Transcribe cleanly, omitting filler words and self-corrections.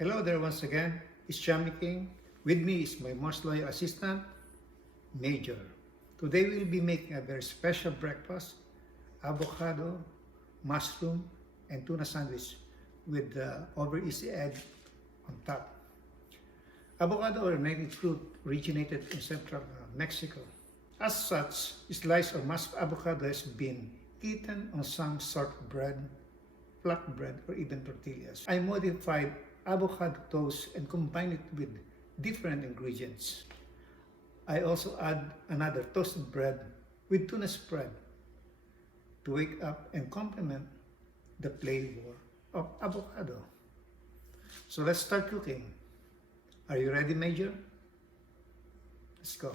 Hello there once again, it's Jamie King. With me is my most loyal assistant, Major. Today we'll be making a very special breakfast, avocado, mushroom, and tuna sandwich with the over easy egg on top. Avocado or native fruit originated in central Mexico. As such, sliced or mashed avocado has been eaten on some sort of bread, flatbread, or even tortillas. I modified avocado toast and combine it with different ingredients. I also add another toasted bread with tuna spread to wake up and complement the flavor of avocado. So let's start cooking. Are you ready, Major? Let's go.